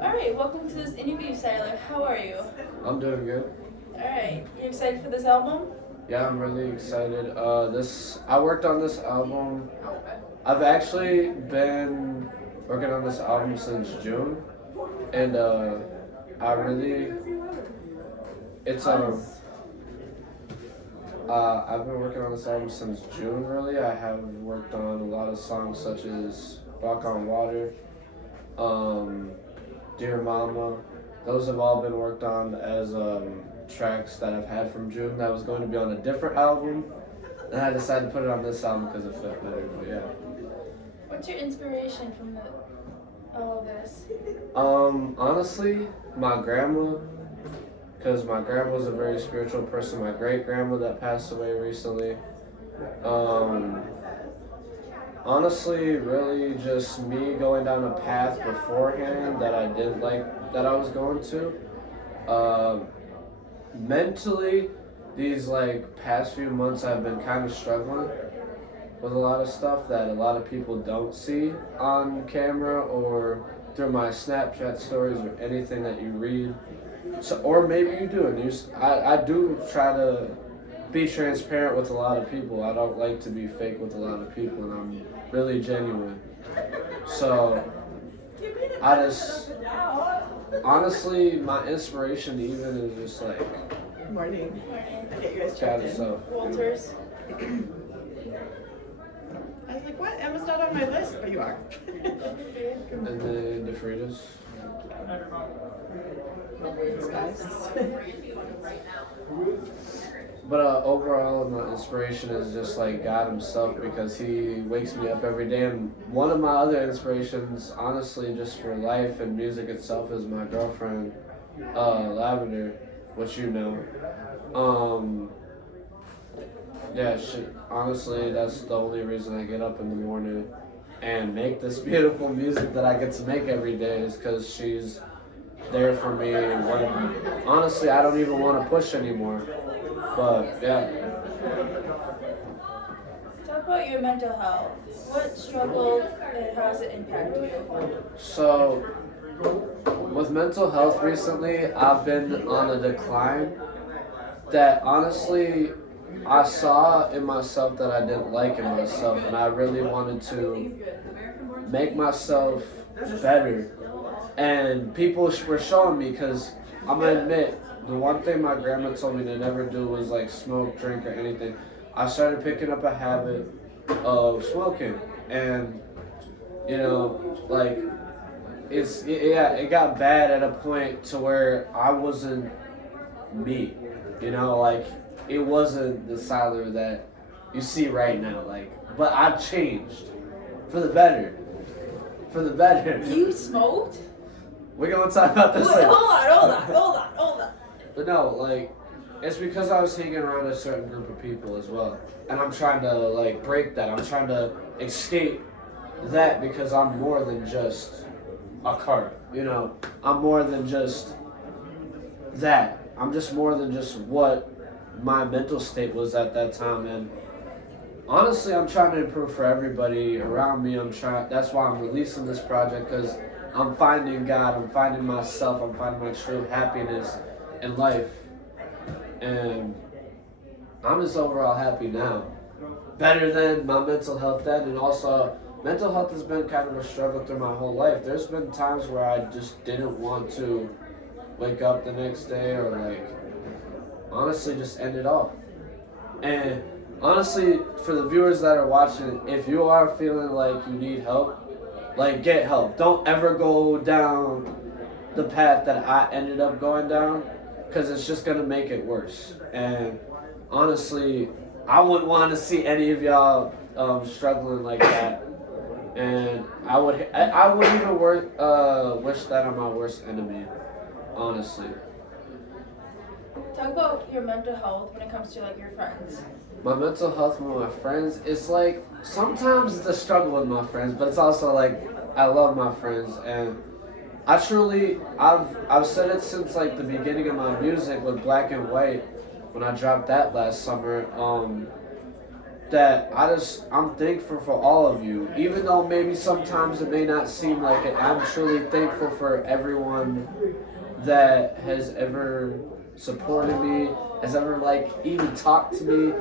Alright, welcome to this interview, Siler. How are you? I'm doing good. Alright, you excited for this album? Yeah, I'm really excited. I worked on this album. I've actually been working on this album since June, and I really, it's I've been working on this album since June. Really, I have worked on a lot of songs such as "Walk on Water," um, "Dear Mama." Those have all been worked on as tracks that I've had from June that was going to be on a different album. And I decided to put it on this album because it fit better. But yeah. What's your inspiration from all of this? Honestly, my grandma, because my grandma was a very spiritual person. My great grandma that passed away recently. Um, Honestly, really just me going down a path beforehand that I didn't like that I was going to. Uh, Mentally, these like past few months I've been kind of struggling with a lot of stuff that a lot of people don't see on camera or through my Snapchat stories or anything that you read. So, or maybe you do, and I do try to be transparent with a lot of people. I don't like to be fake with a lot of people, and I'm really genuine. So, I just, honestly, my inspiration even is just like, Morning. I get you guys God checked in. itself. Walters? I was like, what? Emma's not on my list, but you are. And then the Fritas. Thanks, guys. But overall, my inspiration is just like God Himself because He wakes me up every day. And one of my other inspirations, honestly, just for life and music itself, is my girlfriend, Lavender, which you know. Yeah, honestly, that's the only reason I get up in the morning and make this beautiful music that I get to make every day is because she's there for me. When, honestly, I don't even want to push anymore. But yeah. Talk about your mental health. What struggled and how has it impacted you? So, with mental health recently, I've been on a decline that honestly I saw in myself that I didn't like in myself, and I really wanted to make myself better. And people were showing me because I'm gonna admit the one thing my grandma told me to never do was like smoke, drink, or anything. I started picking up a habit of smoking, and like it got bad at a point to where I wasn't me, like it wasn't the Siler that you see right now, like, but I've changed for the better, You smoked? We're gonna talk about this Wait, later. hold on. But no, like, it's because I was hanging around a certain group of people as well, and I'm trying to like break that. I'm trying to escape that because I'm more than just a card. I'm more than just that. I'm just more than just what my mental state was at that time. And honestly, I'm trying to improve for everybody around me. That's why I'm releasing this project, because I'm finding God, I'm finding myself, I'm finding my true happiness in life. And I'm just overall happy now. Better than my mental health then, and also mental health has been kind of a struggle through my whole life. There's been times where I just didn't want to wake up the next day, or like honestly just end it all. And honestly, for the viewers that are watching, if you are feeling like you need help, like, get help. Don't ever go down the path that I ended up going down, because it's just gonna make it worse. And honestly, I wouldn't want to see any of y'all struggling like that. And I would even wish that on my worst enemy, honestly. Talk about your mental health when it comes to like your friends. My mental health with my friends, it's like sometimes it's a struggle with my friends, but it's also like I love my friends, and I've said it since like the beginning of my music with Black and White when I dropped that last summer. that I'm thankful for all of you. Even though maybe sometimes it may not seem like it, I'm truly thankful for everyone that has ever supported me, has ever like even talked to me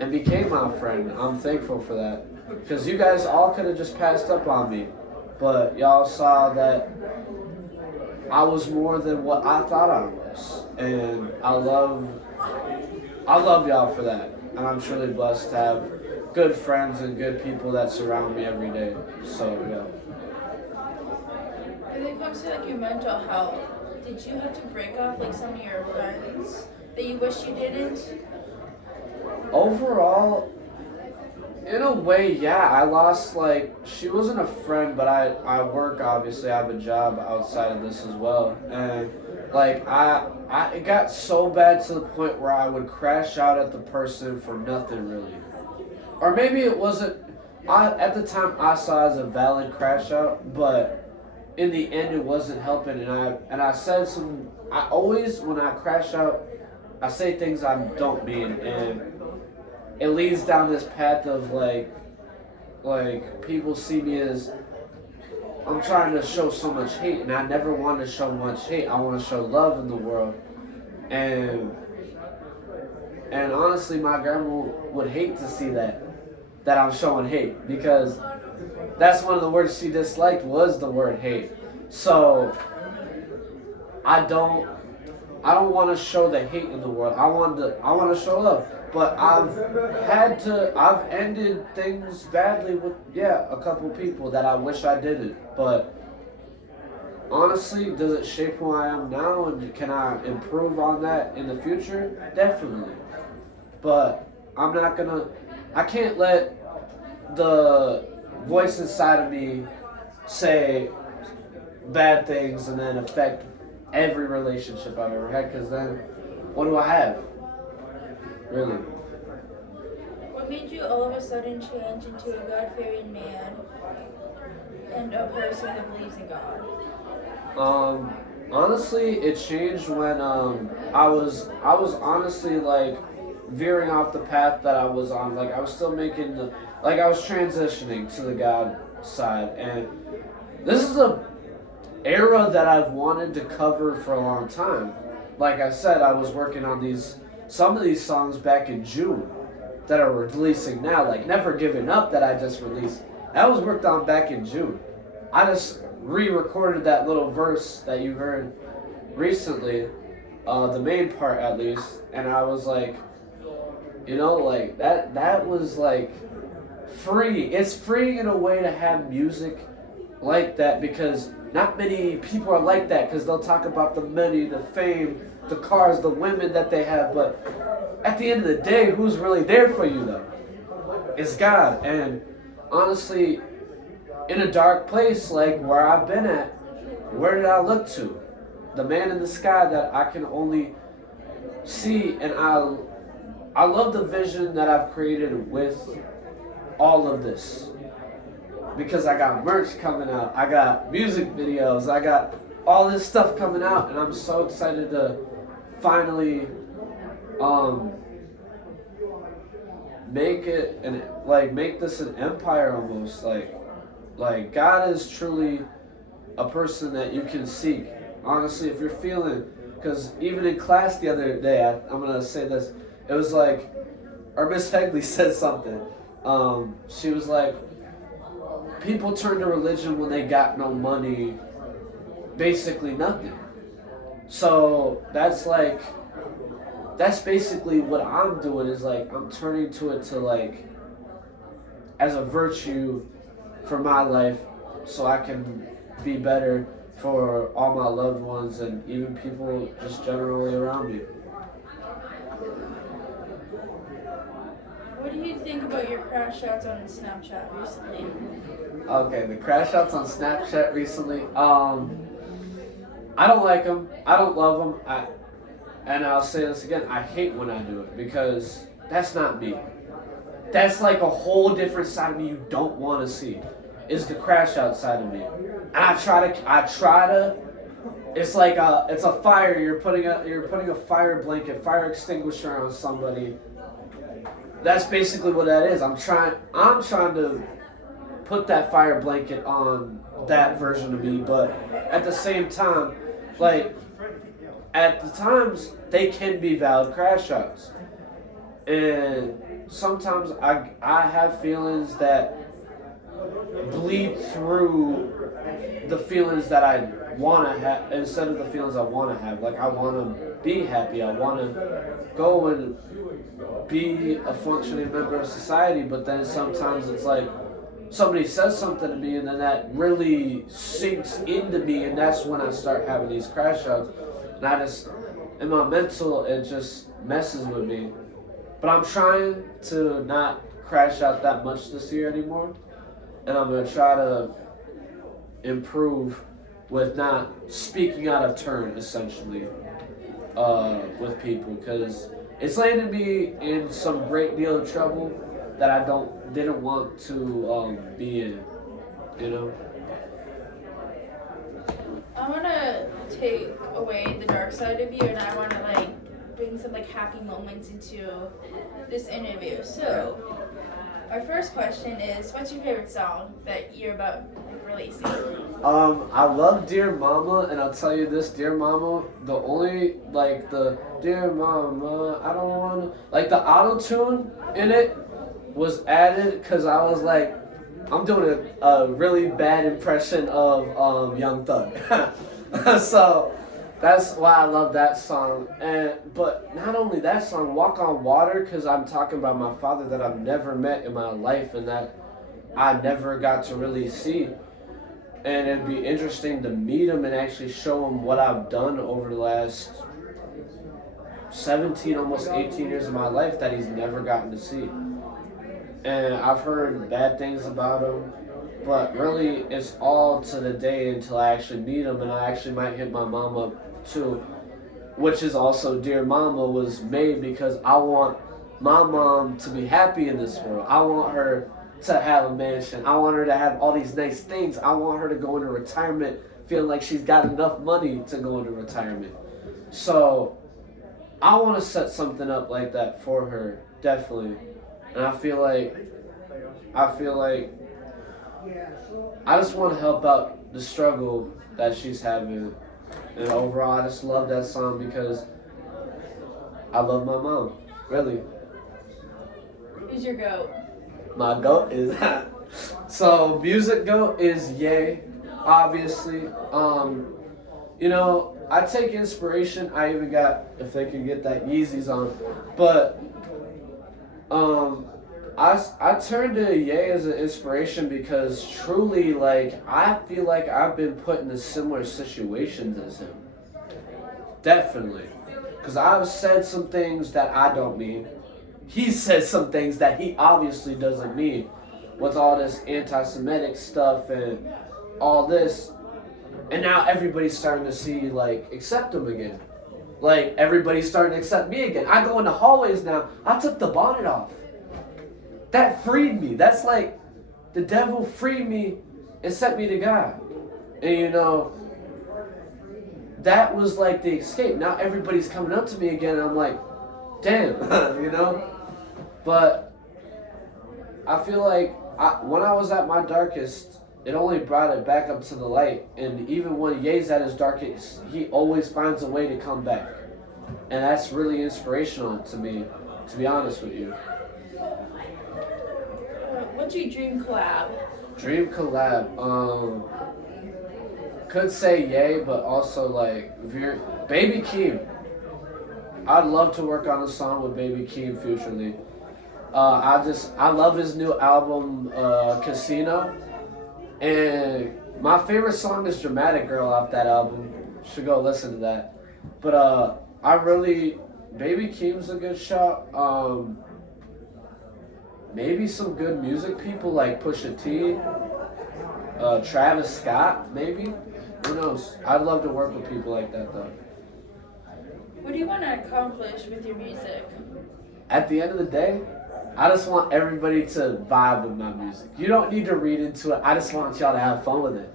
and became my friend. I'm thankful for that. Because you guys all could have just passed up on me. But y'all saw that I was more than what I thought I was. And I love y'all for that. And I'm truly blessed to have good friends and good people that surround me every day. So yeah. When it comes to like your mental health, did you have to break off like some of your friends that you wish you didn't? Overall, in a way, yeah, I lost, like, she wasn't a friend, but I work, obviously, I have a job outside of this as well, and, like, it got so bad to the point where I would crash out at the person for nothing, really. Or maybe it wasn't, at the time, I saw it as a valid crash out, but in the end, it wasn't helping, and I said I always, when I crash out, I say things I don't mean, and it leads down this path of like people see me as I'm trying to show so much hate, and I never want to show much hate. I want to show love in the world, and honestly, my grandma would hate to see that I'm showing hate, because that's one of the words she disliked was the word hate. So I don't want to show the hate in the world. I want to show love. But I've ended things badly with, a couple people that I wish I didn't. But honestly, does it shape who I am now, and can I improve on that in the future? Definitely. But I can't let the voice inside of me say bad things and then affect every relationship I've ever had, because then what do I have? Really. What made you all of a sudden change into a God-fearing man and a person that believes in God? Honestly, it changed when I was honestly like veering off the path that I was on. Like I was still making I was transitioning to the God side, and this is a era that I've wanted to cover for a long time. Like I said, I was working on some of these songs back in June that are releasing now, like Never Giving Up that I just released. That was worked on back in June. I just re-recorded that little verse that you heard recently, the main part at least, and I was like, like that was like free. It's free in a way to have music like that, because not many people are like that, because they'll talk about the money, the fame, the cars, the women that they have, but at the end of the day, who's really there for you though? It's God. And honestly, in a dark place like where I've been at, where did I look to? The man in the sky that I can only see, and I love the vision that I've created with all of this. Because I got merch coming out, I got music videos, I got all this stuff coming out, and I'm so excited to finally make this an empire almost. Like God is truly a person that you can seek. Honestly, if you're feeling, because even in class the other day, I'm gonna say this, it was like, or Miss Hegley said something. She was like, people turn to religion when they got no money, basically nothing. So that's basically what I'm doing, is like I'm turning to it to like as a virtue for my life, so I can be better for all my loved ones and even people just generally around me. What do you think about your crash outs on Snapchat recently? Okay, the crash outs on Snapchat recently. I don't like them. I don't love them. And I'll say this again. I hate when I do it, because that's not me. That's like a whole different side of me you don't want to see. Is the crash out side of me. And I try to. It's like it's a fire. You're putting a fire blanket, fire extinguisher on somebody, that's basically what that is. I'm trying to put that fire blanket on that version of me, but at the same time, like, at the times, they can be valid crash outs. And sometimes I have feelings that bleed through the feelings that I want to have instead of the feelings I want to have. Like, I want to be happy. I want to go and be a functioning member of society, but then sometimes it's like somebody says something to me and then that really sinks into me, and that's when I start having these crash outs. And I just, in my mental, it just messes with me. But I'm trying to not crash out that much this year anymore. And I'm going to try to improve with not speaking out of turn, essentially, with people. Because it's landed me in some great deal of trouble that I didn't want to be in, you know? I want to take away the dark side of you, and I want to, like, bring some, like, happy moments into this interview. So, our first question is, what's your favorite song that you're about, like, releasing? I love Dear Mama, and I'll tell you this, Dear Mama, the only, like, the Dear Mama, I don't want to, like, the auto-tune in it was added because I was like, I'm doing a really bad impression of Young Thug. So that's why I love that song. But not only that song, Walk on Water, because I'm talking about my father that I've never met in my life and that I never got to really see. And it'd be interesting to meet him and actually show him what I've done over the last 17, almost 18 years of my life that he's never gotten to see. And I've heard bad things about him, but really it's all to the day until I actually meet him, and I actually might hit my mom up too, which is also Dear Mama was made because I want my mom to be happy in this world. I want her to have a mansion. I want her to have all these nice things. I want her to go into retirement feeling like she's got enough money to go into retirement. So I want to set something up like that for her, definitely. And I feel like I just want to help out the struggle that she's having. And overall, I just love that song because I love my mom, really. Who's your GOAT? My GOAT is so music GOAT is Ye, obviously. You know, I take inspiration. I even got, if they could get that, Yeezys on, but I turned to Ye as an inspiration because truly, like, I feel like I've been put in a similar situations as him. Definitely. Because I've said some things that I don't mean. He said some things that he obviously doesn't mean with all this anti-Semitic stuff and all this. And now everybody's starting to see, like, accept him again. Like, everybody's starting to accept me again. I go in the hallways now. I took the bonnet off. That freed me. That's like the devil freed me and sent me to God. And you know, that was like the escape. Now everybody's coming up to me again and I'm like, damn, you know? But I feel like when I was at my darkest, it only brought it back up to the light. And even when Ye's at his darkest, he always finds a way to come back. And that's really inspirational to me, to be honest with you. What's your dream collab? Dream collab. Could say Ye, but also like Baby Keem. I'd love to work on a song with Baby Keem futurely. I love his new album, Casino, and my favorite song is Dramatic Girl off that album. Should go listen to that. But Baby Keem's a good shot. Maybe some good music people like Pusha T, Travis Scott, maybe. Who knows? I'd love to work with people like that, though. What do you want to accomplish with your music? At the end of the day, I just want everybody to vibe with my music. You don't need to read into it. I just want y'all to have fun with it.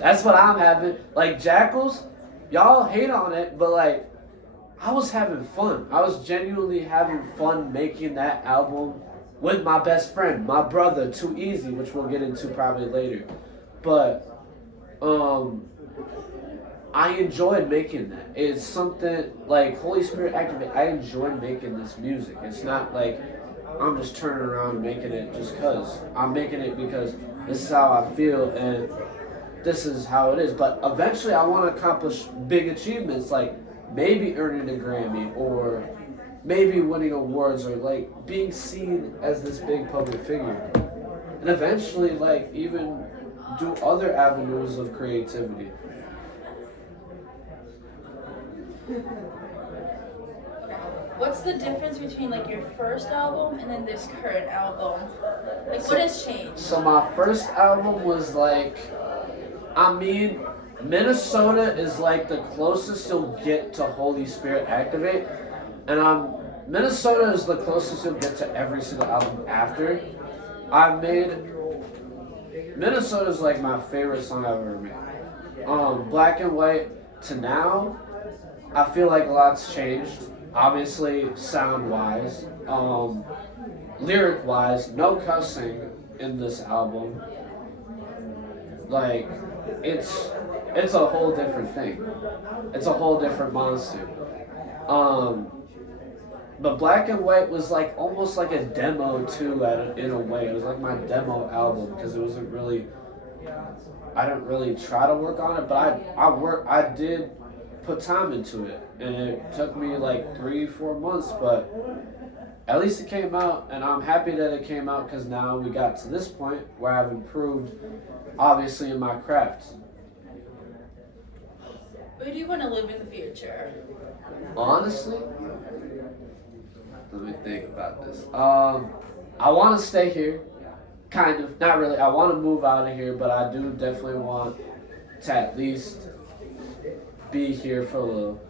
That's what I'm having. Like, Jackals, y'all hate on it, but like, I was having fun. I was genuinely having fun making that album with my best friend, my brother, Too Easy, which we'll get into probably later. But I enjoyed making that. It's something like Holy Spirit Activate. I enjoy making this music. It's not like I'm just turning around and making it just because. I'm making it because this is how I feel and this is how it is. But eventually I want to accomplish big achievements like maybe earning a Grammy or maybe winning awards or like being seen as this big public figure. And eventually like even do other avenues of creativity. What's the difference between like your first album and then this current album? Like what has changed? So my first album was like, Minnesota is like the closest you'll get to Holy Spirit Activate, and Minnesota is the closest you'll get to every single album after. I've made Minnesota is like my favorite song I've ever made. Black and White to now, I feel like a lot's changed. Obviously, sound wise, lyric wise, no cussing in this album. Like, it's a whole different thing. It's a whole different monster. But Black and White was like almost like a demo too, in a way. It was like my demo album because it wasn't really. I didn't really try to work on it, but I did put time into it, and it took me like 3-4 months, but at least it came out, and I'm happy that it came out because now we got to this point where I've improved, obviously, in my craft. Where do you want to live in the future? Honestly, let me think about this. I want to stay here, kind of, not really. I want to move out of here, but I do definitely want to at least be here for a little.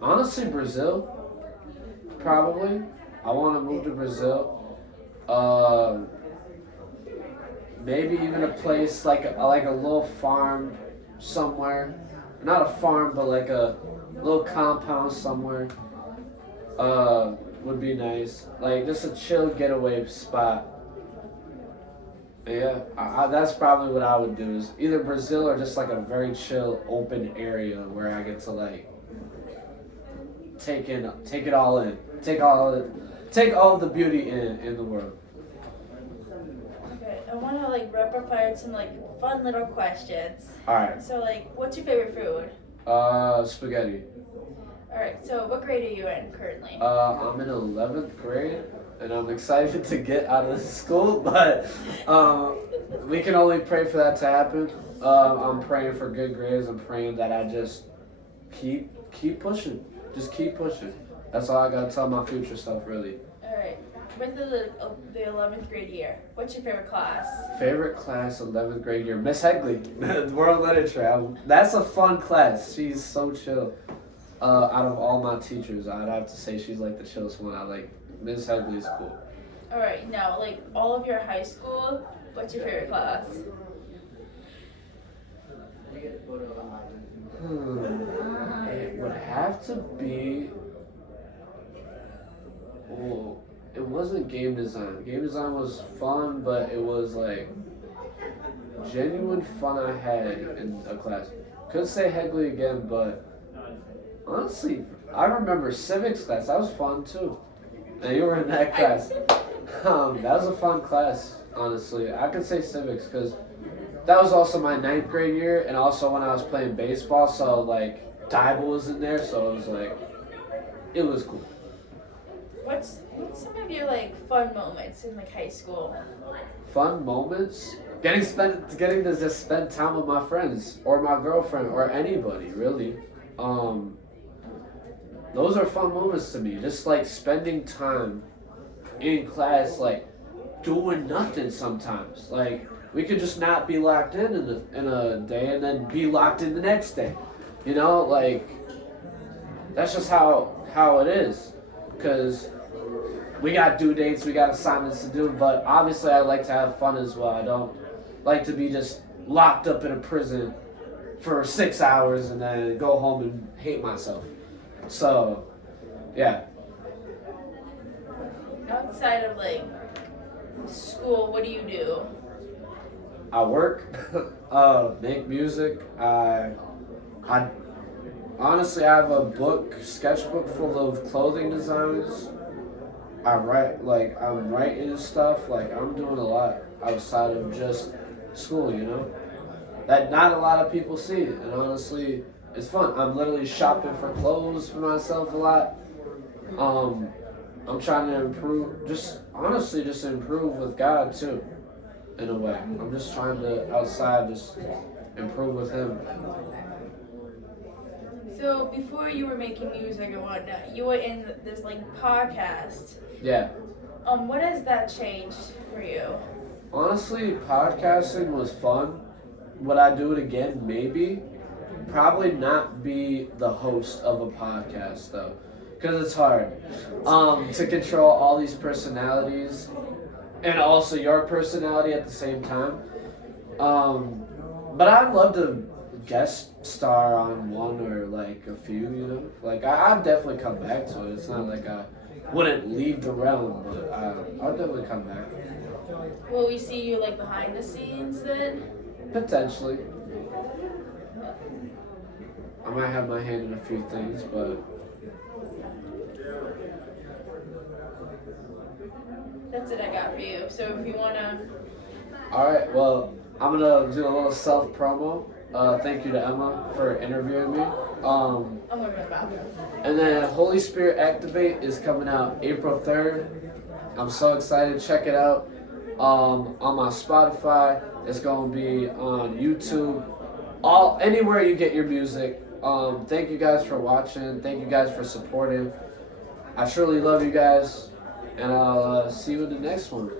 Honestly, Brazil, probably. I want to move to Brazil. Maybe even a place like a little farm somewhere. Not a farm, but like a little compound somewhere. Would be nice. Like just a chill getaway spot. Yeah, that's probably what I would do is either Brazil or just like a very chill, open area where I get to like take it all in, take all of the beauty in the world. Okay, I want to like rapid fire some like fun little questions. All right. So like, what's your favorite food? Spaghetti. All right. So what grade are you in currently? I'm in 11th grade. And I'm excited to get out of school, but we can only pray for that to happen. I'm praying for good grades. I'm praying that I just keep pushing. Just keep pushing. That's all I gotta tell my future self, really. All right. With the 11th grade year, what's your favorite class? Favorite class, 11th grade year, Miss Hegley, World Literature. That's a fun class. She's so chill. Out of all my teachers, I'd have to say she's like the chillest one. I like. Miss Hegley is cool. Alright, now, like, all of your high school, what's your favorite class? It would have to be. Well, it wasn't game design. Game design was fun, but it was like genuine fun I had in a class. Could say Hegley again, but honestly, I remember civics class. That was fun too. And you were in that class. That was a fun class, honestly. I could say civics because that was also my 9th grade year, and also when I was playing baseball, so like Dival was in there, so it was like, it was cool. What's some of your like fun moments in like high school? Fun moments? Getting to just spend time with my friends or my girlfriend or anybody, really. Those are fun moments to me. Just like spending time in class, like doing nothing sometimes. Like we could just not be locked in a day and then be locked in the next day. You know, like that's just how it is. Cause we got due dates, we got assignments to do, but obviously I like to have fun as well. I don't like to be just locked up in a prison for 6 hours and then go home and hate myself. So, yeah. Outside of like school, what do you do? I work, make music. I honestly I have a sketchbook full of clothing designs. I write, like I'm writing stuff. Like I'm doing a lot outside of just school, that not a lot of people see. And honestly, it's fun. I'm literally shopping for clothes for myself a lot. I'm trying to improve, just improve with God too, in a way. I'm just trying to outside just improve with Him. So before you were making music and whatnot, you were in this like podcast. Yeah. What has that changed for you? Honestly, podcasting was fun. Would I do it again? Maybe. Probably not be the host of a podcast though, because it's hard to control all these personalities and also your personality at the same time. But I'd love to guest star on one or like a few, Like I'd definitely come back to it. It's not like I wouldn't leave the realm, but I'll definitely come back. Will we see you like behind the scenes then? Potentially. I might have my hand in a few things, but That's it I got for you. So if you wanna. alright, well, I'm gonna do a little self promo. Thank you to Emma for interviewing me. I'm going to the bathroom. And then Holy Spirit Activate is coming out April 3rd. I'm so excited. Check it out. On my Spotify. It's going to be on YouTube. Anywhere you get your music. Thank you guys for watching. Thank you guys for supporting. I truly love you guys. And I'll see you in the next one.